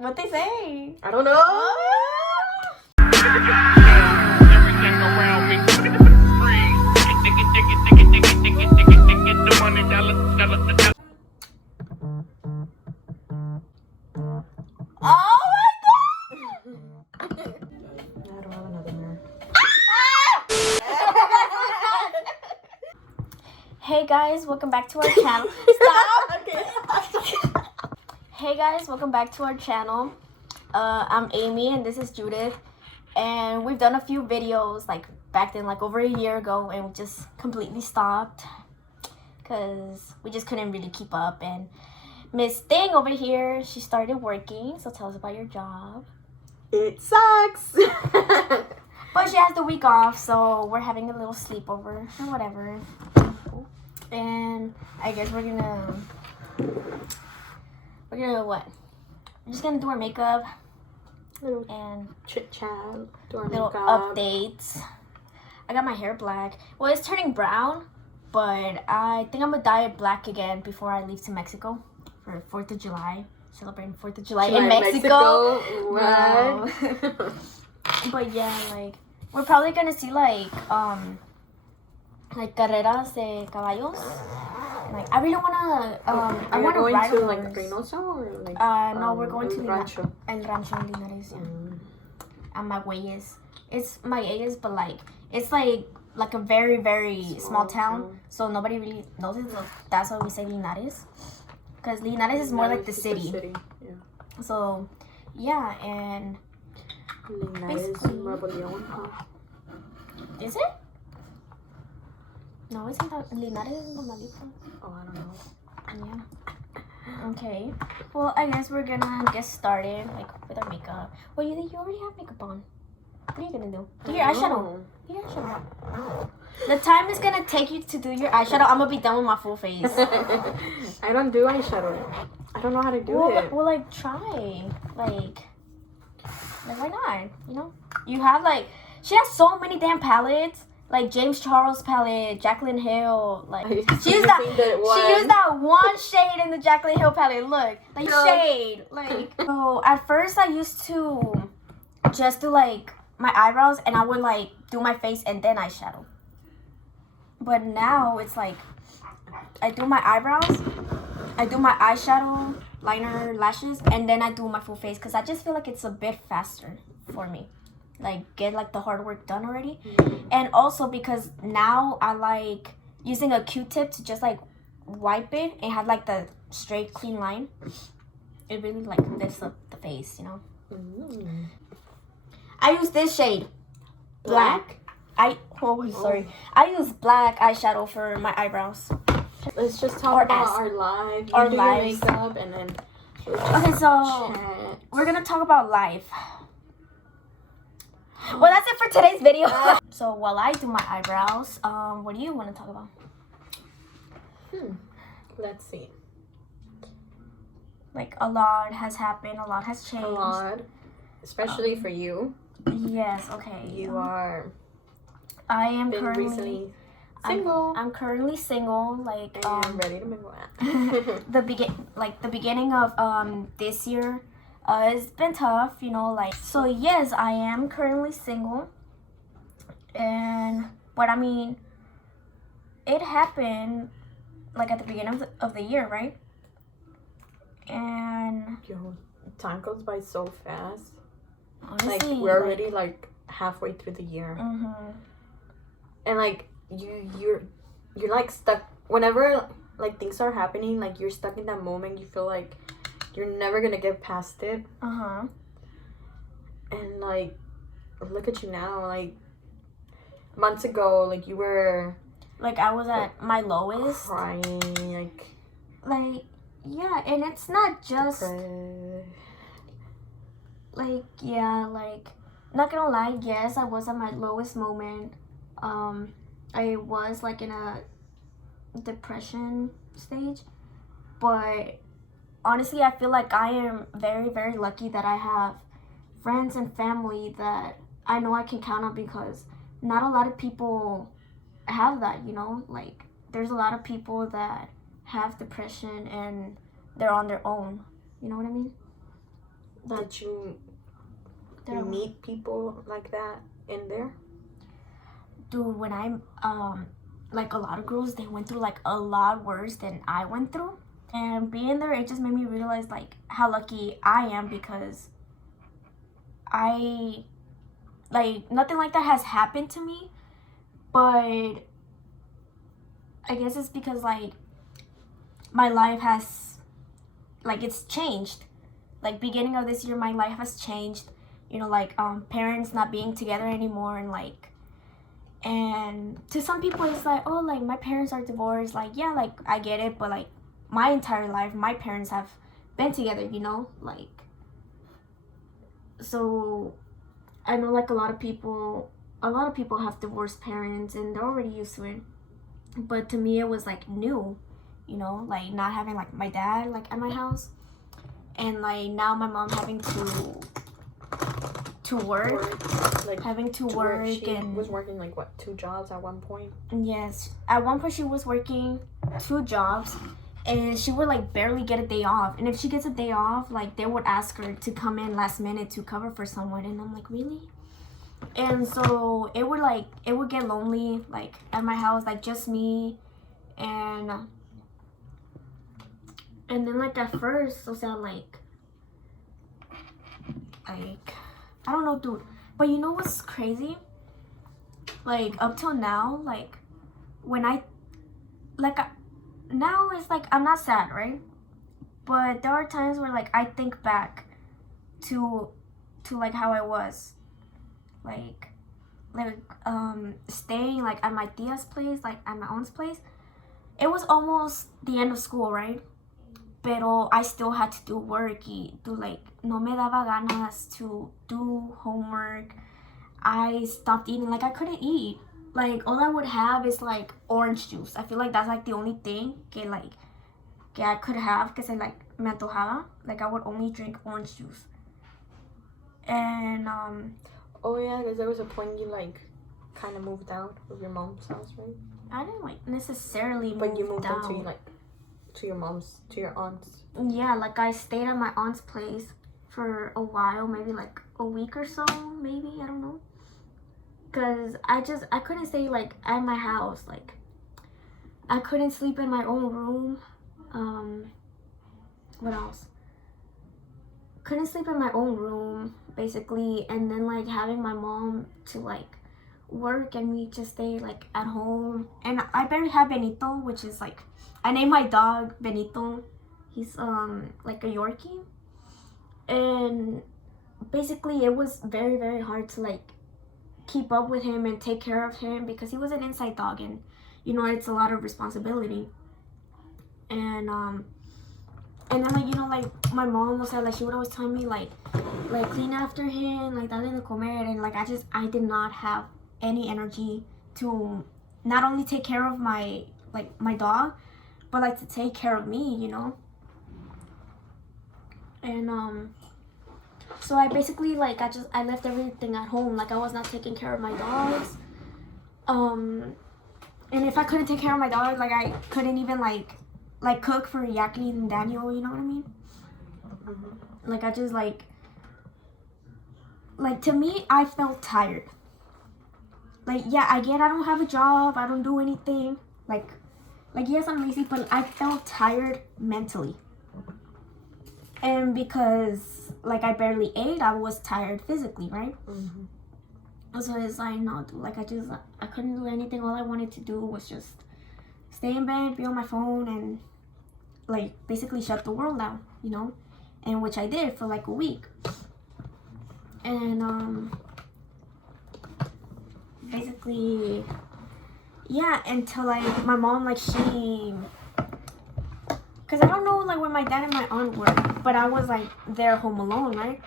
What they say? I don't know. Everything around me free. The money dollar. Oh my god! I don't have another mirror. Hey guys, welcome back to our channel. Stop! Okay. Hey guys, welcome back to our channel. I'm Amy and this is Judith. And we've done a few videos like back then, like over a year ago, and we just completely stopped because we just couldn't really keep up. And Miss Thing over here, she started working, so tell us about your job. It sucks. But she has the week off, so we're having a little sleepover or whatever. And I guess we're gonna what? We're just gonna do our makeup Little and chit chat. Do our little makeup. updates. I got my hair black. Well, it's turning brown, but I think I'm gonna dye it black again before I leave to Mexico for 4th of July. Celebrating 4th of July in Mexico. What? But yeah, like we're probably gonna see like carreras de caballos. Like I really wanna I Are you wanna going ride to a like horse. Reynosa or like? No, we're going to El Rancho. El Rancho in Linares, yeah. And my Huellas. It's my Huellas, but like it's like a very very small town, so nobody really knows it. So that's why we say Linares, because Linares is more like the city. Yeah. So yeah, and Linares, Basically. Nuevo León, huh? is it? No, it's not. Linares is Normalito. Oh, I don't know. Yeah. Okay. Well, I guess we're gonna get started, like, with our makeup. Well, you already have makeup on. What are you gonna do? Do your eyeshadow. Do your eyeshadow. The time it's gonna take you to do your eyeshadow, I'm gonna be done with my full face. I don't do eyeshadow. I don't know how to do it. Well, like, try. Like, why not? You know? You have, like, she has so many damn palettes. Like James Charles palette, Jaclyn Hill, like she used that one shade in the Jaclyn Hill palette. Look, like shade, like. So at first I used to just do like my eyebrows, and I would like do my face and then eyeshadow. But now it's like I do my eyebrows, I do my eyeshadow, liner, lashes, and then I do my full face because I just feel like it's a bit faster for me. Like get like the hard work done already. And also because now I like using a Q-tip to just like wipe it and have like the straight clean line. It really like lifts up the face, you know. I use this shade, black. I use black eyeshadow for my eyebrows. Let's just talk about our life. You do your makeup and then okay, so we're gonna talk about life. Well, that's it for today's video. So while I do my eyebrows, what do you want to talk about? Let's see. Like a lot has happened, a lot has changed. A lot, especially for you. Yes. Okay. You are. I am Been currently recently single. I'm currently single. Like and I'm ready to mingle. the beginning of this year. It's been tough, you know, like, so yes, I am currently single, but I mean, it happened, like, at the beginning of the year, right? And Yo, time goes by so fast. honestly, Like, we're already, like, halfway through the year. And, like, you're like, stuck, whenever, like, things are happening, like, you're stuck in that moment, you feel like you're never gonna get past it. And like, look at you now. Like, months ago, like you were like I was at my lowest, crying, like yeah. And it's not just like, yeah, like, not gonna lie, yes, I was at my lowest moment. I was like in a depression stage, but honestly, I feel like I am very, very lucky that I have friends and family that I know I can count on, because not a lot of people have that, you know? Like, there's a lot of people that have depression and they're on their own. You know what I mean? That you meet people like that in there? Dude, when I'm like a lot of girls, they went through like a lot worse than I went through, and being there, it just made me realize like how lucky I am, because I like nothing like that has happened to me, but I guess it's because like my life has like it's changed. Like beginning of this year, my life has changed. You know, like parents not being together anymore, and like, and to some people it's like, oh, like my parents are divorced. Like, yeah, like I get it, but like my entire life my parents have been together, you know, like, so I know like a lot of people have divorced parents and they're already used to it, but to me it was like new, you know, like not having like my dad like at my house, and like now my mom having to work, like having to work. She and was working like what, 2 jobs at one point? Yes, at one point she was working 2 jobs, and she would like barely get a day off, and if she gets a day off, like they would ask her to come in last minute to cover for someone, and I'm like, really? And so it would get lonely like at my house, like just me, and then like at first I was like I don't know, dude, but you know what's crazy? Like up till now, like when now it's like I'm not sad, right? But there are times where like I think back to like how I was, like staying like at my tia's place, like at my aunt's place. It was almost the end of school, right? Pero I still had to do work, like no me daba ganas to do homework. I stopped eating, like I couldn't eat. Like all I would have is like orange juice. I feel like that's like the only thing que I could have, because I like me antojaba. Like I would only drink orange juice. And oh yeah, because there was a point you like kind of moved out of your mom's house, right? I didn't like necessarily but you moved out. into like to your aunt's. Yeah, like I stayed at my aunt's place for a while, maybe like a week or so, maybe, I don't know. Cause I couldn't stay like at my house, like I couldn't sleep in my own room. What else? Couldn't sleep in my own room, basically, and then like having my mom to like work and me just stay like at home. And I barely have Benito, which is like, I named my dog Benito. He's like a Yorkie, and basically it was very, very hard to like keep up with him and take care of him, because he was an inside dog, and you know it's a lot of responsibility. And then like, you know, like my mom was like she would always tell me like clean after him, like dale de comer, and like I did not have any energy to not only take care of my dog, but like to take care of me, you know. And so I basically like I left everything at home. Like I was not taking care of my dogs. And if I couldn't take care of my dog, like I couldn't even like cook for Yaki and Daniel, you know what I mean? Mm-hmm. Like I just like to me, I felt tired. Like, yeah, I don't have a job, I don't do anything. Like yes, I'm lazy, but I felt tired mentally. And because like I barely ate, I was tired physically, right? Mm-hmm. So it's like, no, dude, like I couldn't do anything. All I wanted to do was just stay in bed, be on my phone, and like basically shut the world down, you know? And which I did for like a week. And basically, yeah, until like my mom, like she, because I don't know like when my dad and my aunt were, but I was like there home alone, right?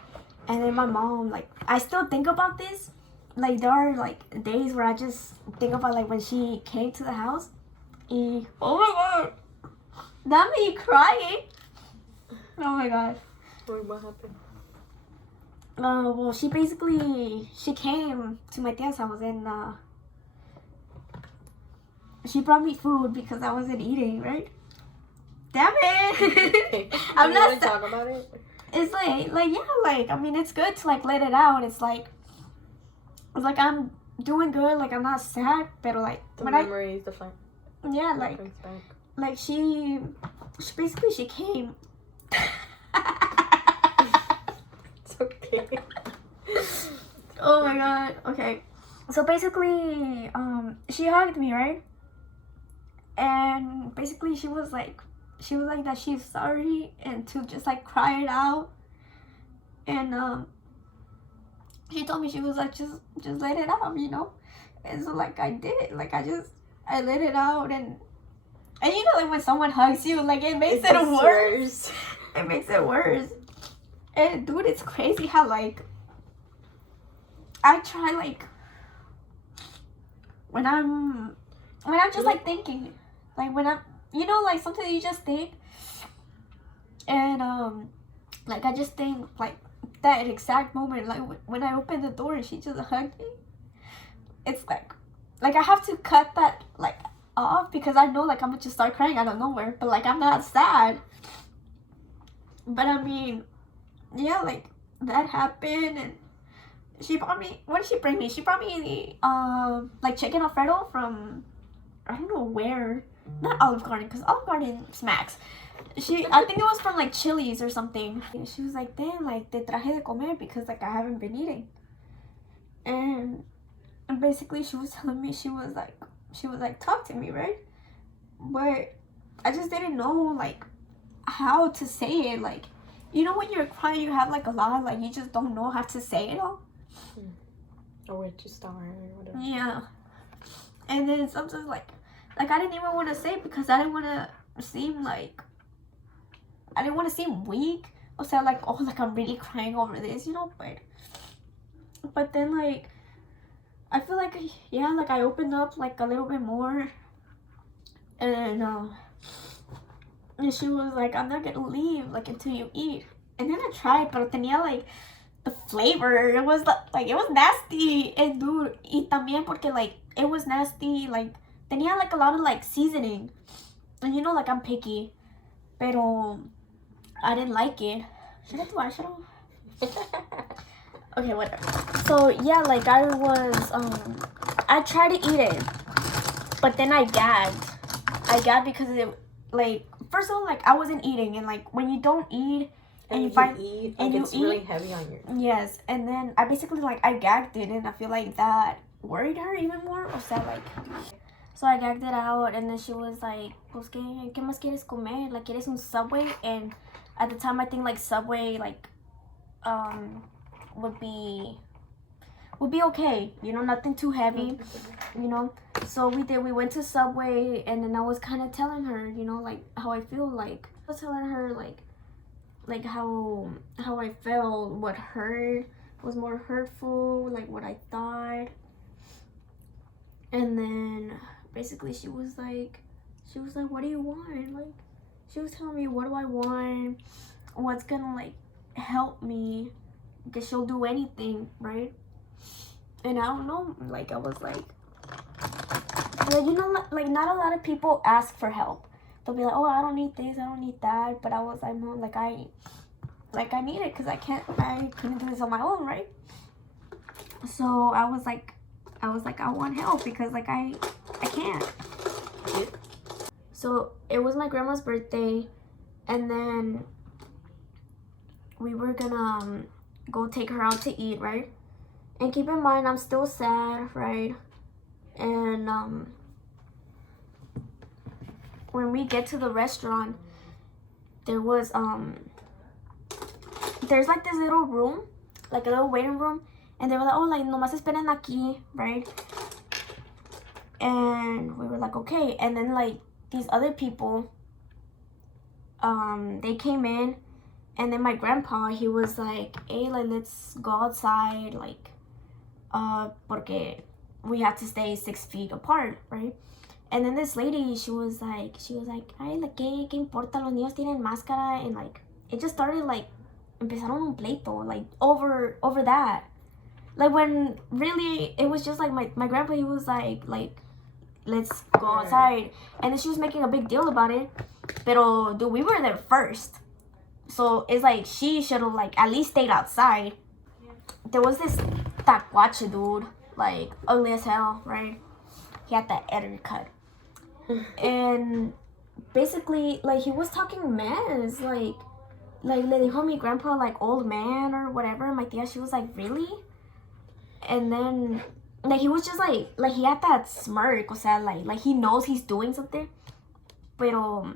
And then my mom, like, I still think about this. Like there are like days where I just think about like when she came to the house. Oh my god, that made me crying. Oh my god. Wait, what happened? Well, she came to my tia's house, and she brought me food because I wasn't eating, right? Damn it! Okay. I'm not talk about it. it's like yeah, like I mean, it's good to like let it out. It's like I'm doing good. Like I'm not sad, but like The when memories, the fun. yeah, like she basically she came. It's okay. Oh my god. Okay. So basically, she hugged me, right? And basically she was like that she's sorry and to just like cry it out. And she told me she was like just let it out, you know? And so like I did. Like I let it out and you know like when someone hugs you, like it makes it worse. It makes it worse. And dude, it's crazy how like I try like when I'm just like thinking, like when I'm, you know, like something you just think, and like I just think like that exact moment, like when I opened the door and she just hugged me. It's like I have to cut that like off because I know like I'm gonna just start crying out of nowhere, but like I'm not sad. But I mean, yeah, like that happened and. She brought me. What did she bring me? She brought me like chicken Alfredo from I don't know where. Not Olive Garden, because Olive Garden smacks. I think it was from like Chili's or something. She was like, "Damn, like te traje de comer because like I haven't been eating." And basically she was telling me she was like talk to me, right? But I just didn't know like how to say it. Like, you know when you're crying, you have like a lot, like you just don't know how to say it all. Or where to start or whatever. Yeah. And then sometimes like I didn't even want to say it because I didn't want to seem weak or say like, oh, like I'm really crying over this, you know. But then like I feel like yeah, like I opened up like a little bit more, and she was like, I'm not gonna leave like until you eat. And then I tried, but tenía like the flavor, it was like it was nasty. And dude, y también porque like it was nasty, like tenía like a lot of like seasoning, and you know like I'm picky, pero I didn't like it. Should I do eyeshadow? Okay, whatever. So yeah, like I tried to eat it, but then I gagged because it, like, first of all, like I wasn't eating, and like when you don't eat and you eat, like, it's really heavy on you. Yes, and then I basically like I gagged it, and I feel like that worried her even more. O sea, like, so I gagged it out, and then she was like, "Pues qué más quieres comer? Like, quieres un Subway?" And at the time, I think like Subway like would be okay, you know, nothing too heavy, you know. So we went to Subway, and then I was kind of telling her, you know, like how I feel. Like I was telling her like how I felt, what hurt was more hurtful, like what I thought. And then basically she was like, what do you want? Like, she was telling me, what do I want, what's gonna like help me, because she'll do anything, right? And I don't know, like I was like, you know, like not a lot of people ask for help. They'll be like, oh, I don't need this, I don't need that. But I was like, no, like I need it because I couldn't do this on my own, right? So I was like, I want help because like I can't. So it was my grandma's birthday, and then we were gonna go take her out to eat, right? And keep in mind, I'm still sad, right? And when we get to the restaurant, there's like this little room, like a little waiting room, and they were like, oh, like nomás esperen aquí, right? And we were like, okay. And then like these other people, they came in, and then my grandpa, he was like, hey, like let's go outside, like porque we have to stay 6 feet apart, right? And then this lady, she was like, ay, like, ¿qué importa? Los niños tienen máscara. And like, it just started like, empezaron un pleito, like over that. Like when really, it was just like my grandpa, he was like, let's go outside. And then she was making a big deal about it. Pero, dude, we were there first. So it's like she should have like at least stayed outside. There was this tacuache dude, like ugly as hell, right? He had that editor cut. And basically, like, he was talking mess, like le dijo mi grandpa, like, old man or whatever. And my tia, she was like, really? And then, like, he was just like he had that smirk, o sea, like he knows he's doing something. Pero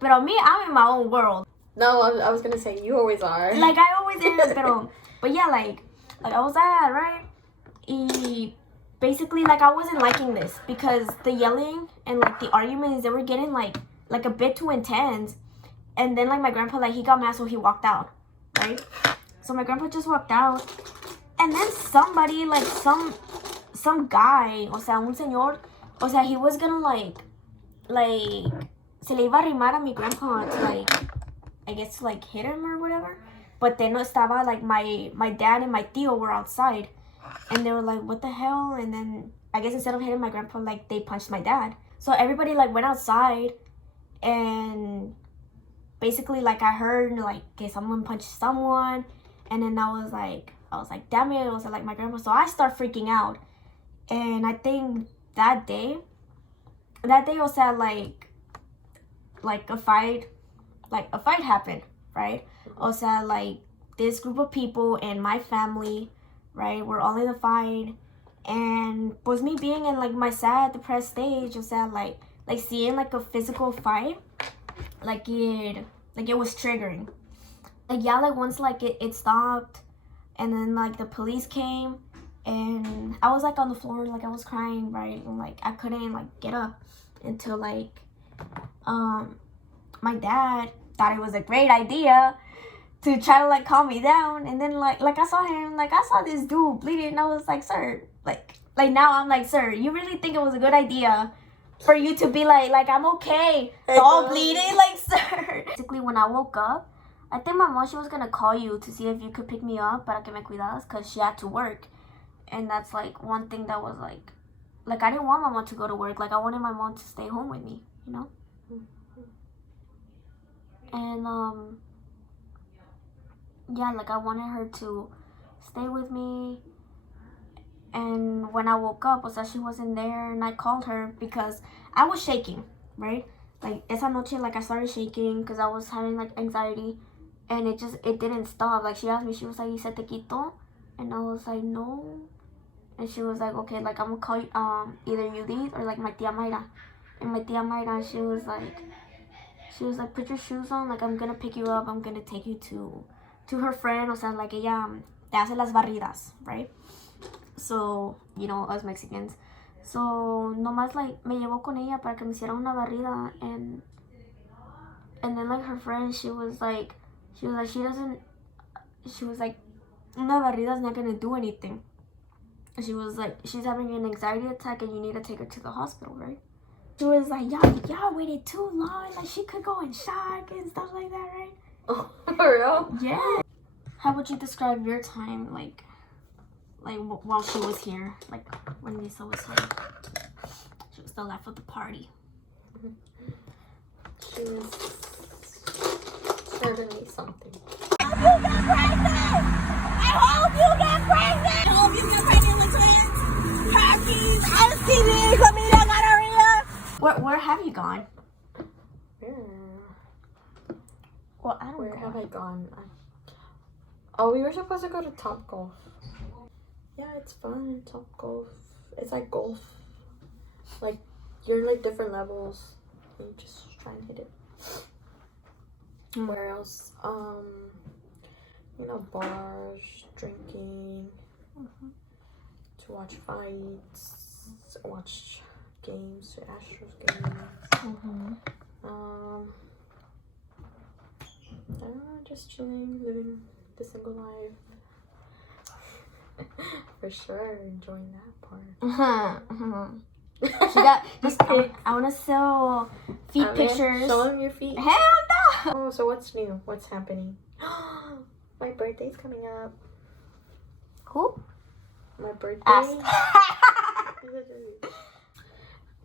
me, I'm in my own world. No, I was gonna say, you always are. Like, I always am, but yeah, like I was at, right? Y basically, like, I wasn't liking this because the yelling and, like, the arguments, they were getting, like a bit too intense. And then, like, my grandpa, like, he got mad, so he walked out, right? So my grandpa just walked out. And then somebody, like, some guy, o sea, un señor, o sea, he was gonna, like, se le iba a arrimar a mi grandpa to, like, I guess to, like, hit him or whatever. But then no estaba, like, my dad and my tío were outside. And they were like, what the hell? And then I guess instead of hitting my grandpa, like, they punched my dad. So everybody, like, went outside. And basically, like, I heard, like, okay, someone punched someone. And then I was like, damn it. It was like my grandpa. So I start freaking out. And I think that day was that, like a fight happened, right? O sea, like, this group of people and my family, right, we're all in the fight. And was me being in, like, my sad, depressed stage, o sea, like seeing, like, a physical fight, like it was triggering. Like, yeah, like, once, like, it stopped, and then, like, the police came, and I was, like, on the floor, like, I was crying, right, and, like, I couldn't, like, get up until, like, my dad thought it was a great idea to try to, like, calm me down. And then, like I saw him, like, I saw this dude bleeding, and I was like, sir, like now I'm like, sir, you really think it was a good idea for you to be like, I'm okay, it's all bleeding, like, sir? Basically, when I woke up, I think my mom, she was gonna call you to see if you could pick me up para que me cuidaras, because she had to work. And that's, like, one thing that was, like, I didn't want my mom to go to work. Like, I wanted my mom to stay home with me, you know? And, yeah, like, I wanted her to stay with me. And when I woke up, was that she wasn't there, and I called her because I was shaking, right? Like, esa noche, like, I started shaking because I was having, like, anxiety, and it didn't stop. Like, she asked me, she was like, ¿Y se te quitó? And I was like, no. And she was like, okay, like, I'm gonna call you, either Judith or, like, my tia Mayra. And my tia Mayra, she was like, put your shoes on, like, I'm gonna pick you up, I'm gonna take you to her friend, o sea, like, ella te hace las barridas, right? So, you know, us Mexicans. So, nomás, like, me llevó con ella para que me hiciera una barrida. And then, like, her friend, she was like, una barrida's not gonna do anything. She was like, she's having an anxiety attack and you need to take her to the hospital, right? She was like, y'all waited too long, like, she could go in shock and stuff like that, right? Oh, for real? Yeah. How would you describe your time, like while she was here, like, when Lisa was here? She was the life of the party. She was certainly something. I hope you get pregnant! I hope you get pregnant with twins! Herpes, STD, chlamydia, gonorrhea! Where have you gone? Well, I don't know. Where have I gone? Oh, we were supposed to go to Top Golf. Yeah, it's fun, Top Golf. It's like golf. Like, you're like different levels. And you just try and hit it. Where else? You know, bars, drinking, to watch fights, watch games, Astros games. I don't know, just chilling, living the single life. For sure, enjoying that part. She got just. I want to sell feet pictures. Show them your feet. Hell no! Oh, so what's new? What's happening? My birthday's coming up. Who? My birthday. Ask.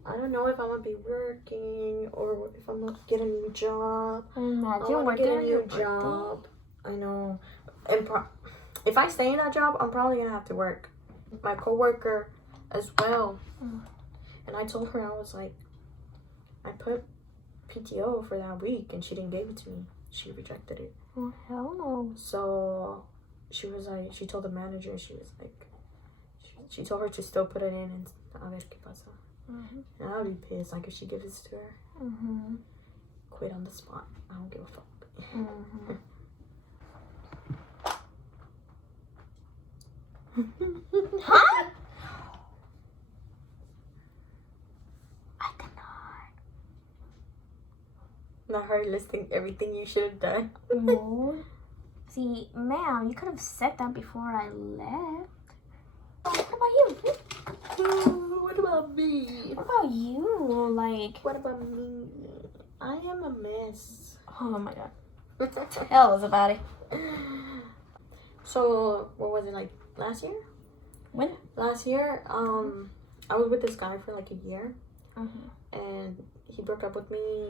I don't know if I'm gonna be working or if I'm gonna get a new job. Imagine I want to working get a on your new job. I know. And if I stay in that job, I'm probably gonna have to work. My coworker as well. And I told her, I was like, I put PTO for that week and she didn't give it to me. She rejected it. Oh, hell no. So she was like, she told the manager, she was like, she told her to still put it in and a ver qué pasa. And I would be pissed, like if she gives it to her. Quit on the spot. I don't give a fuck. Huh? I cannot. Not her listing everything you should have done. No. See, ma'am, you could have said that before I left. What about you? What about me? What about you? Like, What about me? I am a mess. oh my god. Tell us about it. So, what was it, like last year? When? Last year, I was with this guy for like a year. And he broke up with me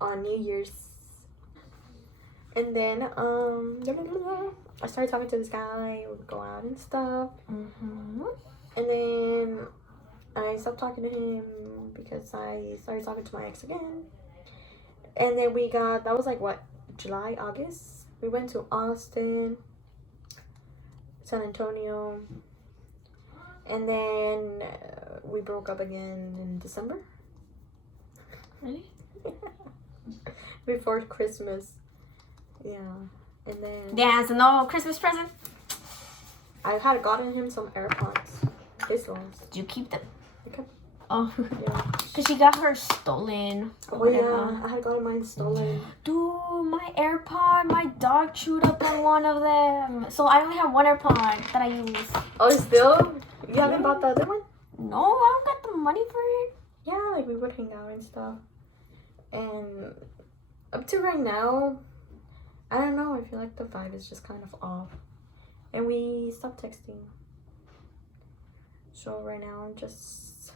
on New Year's. And then, I started talking to this guy. We would go out and stuff. And then I stopped talking to him because I started talking to my ex again. And then that was like what, July, August? We went to Austin, San Antonio. And then we broke up again in December. Really? Before Christmas. Yeah. And then Yeah, so no Christmas present? I had gotten him some AirPods. His ones. Did you keep them? Okay. Oh. Yeah. Because she got her stolen. Oh yeah, I had gotten mine stolen. Dude, my AirPod, my dog chewed up on one of them. So I only have one AirPod that I use. Oh, still? You haven't bought the other one? No, I don't got the money for it. Yeah, like we would hang out and stuff. And up to right now, I don't know, I feel like the vibe is just kind of off. And we stopped texting. So right now I'm just,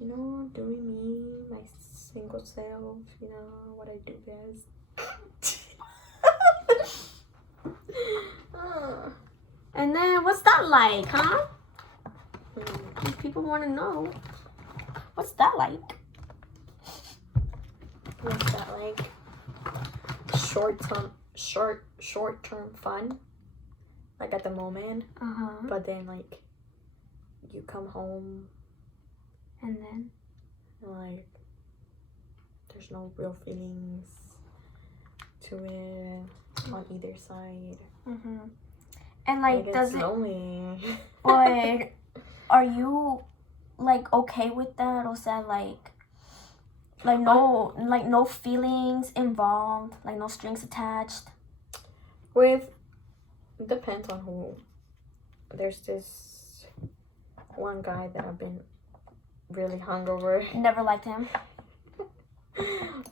you know, doing me, my single self, you know, what I do best. And then, what's that like, huh? If people want to know. What's that like? What's that like? Short-term fun. Like at the moment. But then like you come home And then? and like there's no real feelings to it on either side. And like, does it's it? lonely. But are you like okay with that, or is that like no feelings involved, like no strings attached? Depends on who. There's this one guy that I've been really hungover Never liked him.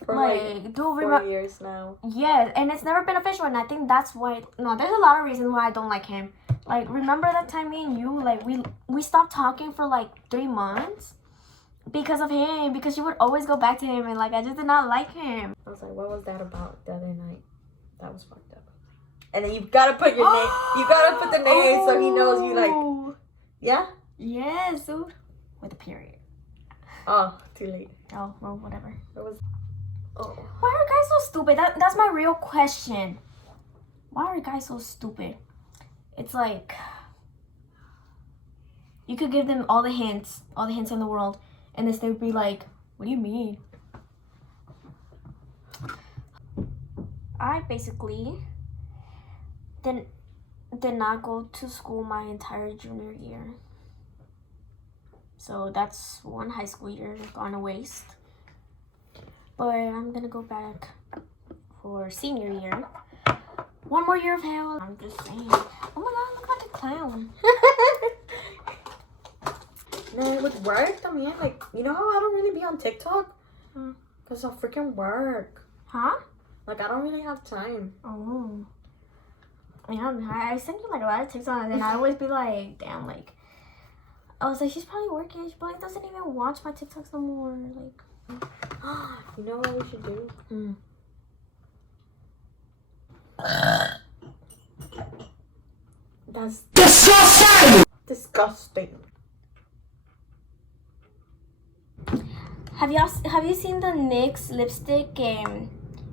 for Like, dude, 4 years now. yeah, and it's never been official, and I think that's why. No, there's a lot of reasons why I don't like him. Like, remember that time me and you, like, we stopped talking for like 3 months because of him, because you would always go back to him, and like I just did not like him. I was like, what was that about the other night? That was fucked up. And then you gotta put your name. You gotta put the name so he knows you like. Yeah. Yes, dude. With a period. Oh, too late. Oh, well, whatever. It was. Oh. Why are guys so stupid? That's my real question. Why are guys so stupid? It's like you could give them all the hints in the world, and then they'd be like, "What do you mean?" I basically did not go to school my entire junior year. So that's one high school year gone to waste. But I'm gonna go back for senior year. One more year of hell. I'm just saying. Oh my god, look at the clown. Man, with work, I mean, like, you know how I don't really be on TikTok? Because of freaking work. Huh? Like, I don't really have time. Oh. Yeah, I send you like a lot of TikToks, and I always be like, damn, like, I was like, she's probably working. She probably doesn't even watch my TikToks no more. Like, You know what we should do? That's disgusting. have you seen the NYX lipstick?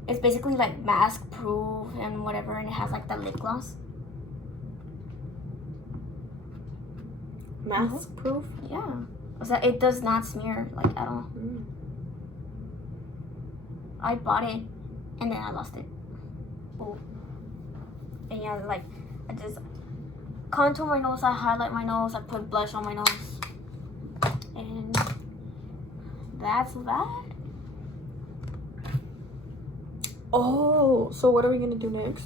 It's basically like mask proof and whatever, and it has like the lip gloss. Mask proof? Yeah, so it does not smear like at all. I bought it and then I lost it. Oh. And yeah, like I just contour my nose, I highlight my nose, I put blush on my nose, and that's that. Oh, so what are we gonna do next?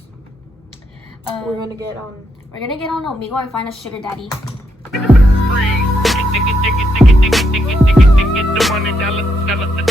We're gonna get on Omegle and find a sugar daddy. Free. Take it, the money, dollar.